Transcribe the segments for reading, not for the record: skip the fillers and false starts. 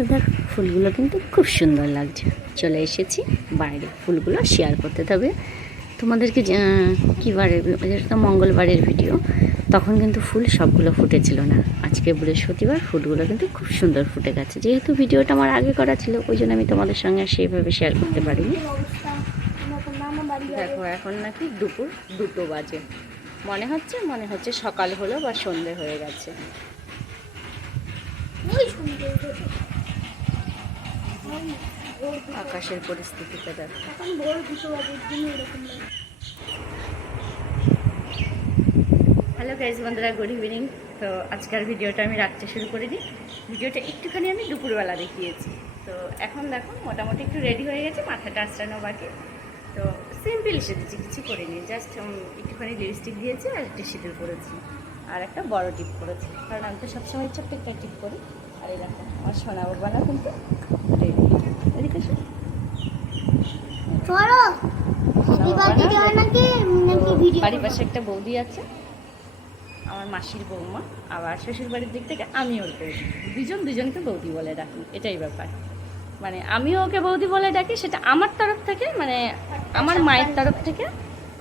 তো দেখো ফুলগুলো কিন্তু খুব সুন্দর লাগছে। চলে এসেছি বাইরে, ফুলগুলো শেয়ার করতে তবে তোমাদেরকে। কী বারে, এটা তো মঙ্গলবারের ভিডিও, তখন কিন্তু ফুল সবগুলো ফুটেছিল না। আজকে বৃহস্পতিবার ফুলগুলো কিন্তু খুব সুন্দর ফুটে গেছে। যেহেতু ভিডিওটা আমার আগে করা ছিল, ওই জন্য আমি তোমাদের সঙ্গে সেইভাবে শেয়ার করতে পারিনি। দেখো এখন নাকি দুপুর 2টো বাজে, মনে হচ্ছে সকাল হলো বা সন্ধে হয়ে গেছে। আকাশের পরিস্থিতিটা দেখো। হ্যালো গাইজ, বন্ধুরা, গুড ইভিনিং। তো আজকের ভিডিওটা আমি রাখতে শুরু করে দিই। ভিডিওটা একটুখানি আমি দুপুরবেলা দেখিয়েছি। তো এখন দেখো মোটামুটি একটু রেডি হয়ে গেছে, মাথাটা আঁচড়ানো বাকি। তো সিম্পল সেজেছি, কিছু করিনি, জাস্ট একটুখানি লিপস্টিক দিয়েছি আর একটু সিঁদুর পরেছি আর একটা বড় টিপ করেছি, কারণ আমি তো সবসময় ছোট্ট একটা টিপ করি। আর এই দেখো আমার সোনা বাবানা কিন্তু রেডি। এদিকে বাড়ির পাশে একটা বৌদি আছে, আমার মাসির বৌমা, আবার শ্বশুর বাড়ির দিক থেকে আমি ওর বৌদি, দুজনকে বৌদি বলে ডাকি। এটাই ব্যাপার, মানে আমিও ওকে বৌদি বলে ডাকি, সেটা আমার তরফ থেকে, মানে আমার মায়ের তরফ থেকে।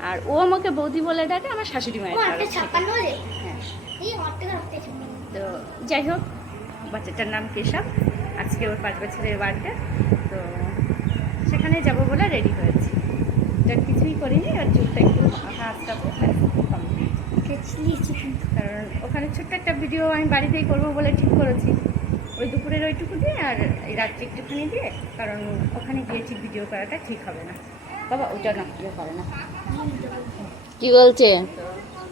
আর ও আমাকে বৌদি বলে ডাকে আমার শাশুড়ি মায়ের তরফ থেকে। হ্যাঁ, তো যাই হোক, বাচ্চাটার নাম কেশব, আজকে ওর 5 বছরের বার্থডে। তো সেখানে যাবো বলে রেডি হয়েছি। এটা কিছুই করিনি, আর চুলটা একটু হাসটাবো কমপ্লিট, কারণ ওখানে ছোট্ট একটা ভিডিও আমি বাড়িতেই করবো বলে ঠিক করেছি। ওই দুপুরের ওইটুকু দিয়ে আর এই রাত্রে একটুখানি দিয়ে, কারণ ওখানে গিয়ে ঠিক ভিডিও করাটা ঠিক হবে না। বাবা ওইটা না ইয়ে করে না, কি বলছে?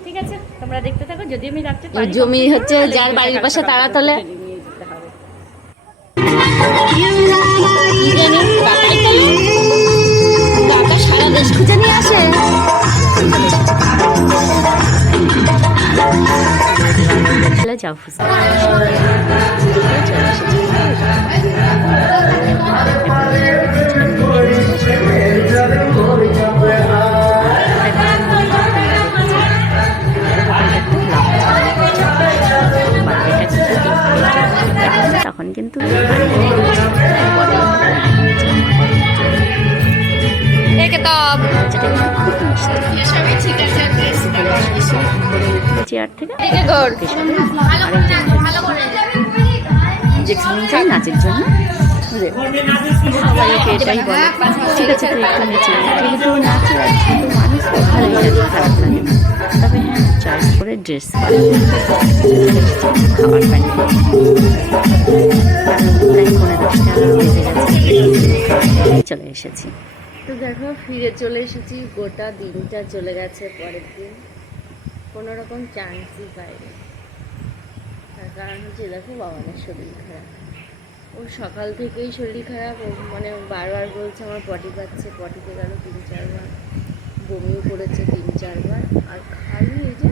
ঠিক আছে, তোমরা দেখতে থাকো। যদি আমি রাত্রে জমি হচ্ছে যার বাড়ির পাশে তারা তোলে সারা দেশ খুঁজে নিয়ে আসে। যাও তখন কিন্তু চেয়ার থেকে যেখানে যাই নাচের জন্য সবাই ওকে এটাই বলে, ঠিক আছে তুই এখানে চলে, যেহেতু নাচে আর যেহেতু মানুষ তো ভালোই লাগে, খারাপ লাগে না। তবে হ্যাঁ, চয়েস করে ড্রেস খাবার পাই, চলে এসেছি। তো দেখো ফিরে চলে এসেছি, গোটা দিনটা চলে গেছে। পরের দিন কোনো রকম চান্সই পাইনি, তার কারণ হচ্ছে দেখো বাবানের শরীর খারাপ। ও সকাল থেকেই শরীর খারাপ, ও মানে বারবার বলছে আমার পটি পাচ্ছে, পটিতে গেল 3-4 বার, বমিও করেছে 3-4 বার, আর খালি এই যে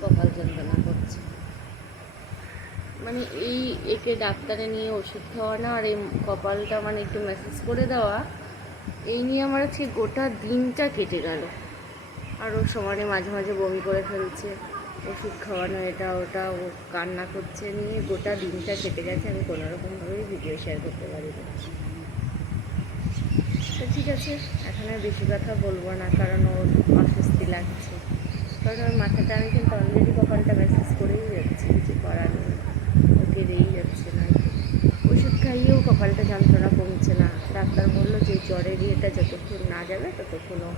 কপাল যন্ত্রণা করছে। মানে একে ডাক্তারে নিয়ে ওষুধ খাওয়ানো আর এই কপালটা মানে একটু ম্যাসেজ করে দেওয়া, এই নিয়ে আমার আজকে গোটা দিনটা কেটে গেল। আর ও সমানে মাঝে মাঝে বমি করে ফেলছে, ওষুধ খাওয়ানো এটা ওটা, ও কান্না করছে, নিয়ে গোটা দিনটা কেটে গেছে। আমি কোনোরকমভাবেই ভিডিও শেয়ার করতে পারি না। তো ঠিক আছে, এখন আর বেশি কথা বলবো না, কারণ ওর অস্বস্তি লাগছে, কারণ ওর মাথাটা আমি কিন্তু অলরেডি কপালটা মেসেজ করেই যাচ্ছি, কিছু করার নেই, ওকে দিয়েই যাচ্ছে না। ওষুধ খাইয়েও কপালটা যন্ত্রণা কমছে না। ডাক্তার বললো যে জ্বরের ইয়েটা যতক্ষণ না যাবে ততক্ষণও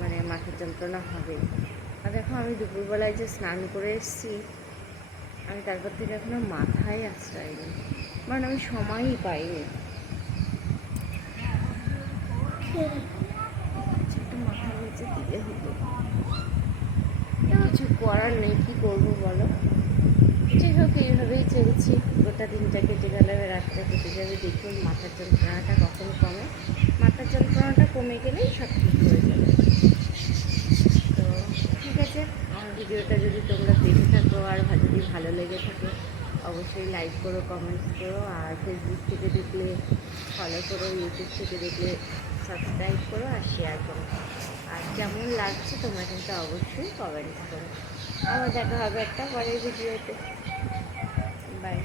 মানে মাথার যন্ত্রণা হবে। আর দেখো আমি দুপুরবেলায় যে স্নান করে এসেছি, আমি তারপর থেকে এখনো মাথায় আশ্রয়নি, কারণ আমি সময়ই পাইনি। একটু মাথা নিচে দিলে হতো, কিছু করার নেই, কি করবো বলো। যাই হোক, এইভাবেই চলছি, গোটা দিনটা কেটে গেলে রাতটা কেটে যাবে। দেখুন মাথার যন্ত্রণাটা কখন কমে, মাথার যন্ত্রণাটা কমে গেলেই সব ঠিক হয়ে যাবে। তো ঠিক আছে, আমার ভিডিওটা যদি তোমরা দেখে থাকো আর যদি ভালো লেগে থাকে, অবশ্যই লাইক করো, কমেন্টস করো, আর ফেসবুক থেকে দেখলে ফলো করো, ইউটিউব থেকে দেখলে সাবস্ক্রাইব করো আর শেয়ার করো। আর কেমন লাগছে তোমরা কিন্তু অবশ্যই কমেন্টস করো। আবার দেখা হবে একটা পরের ভিডিওতে। বাই।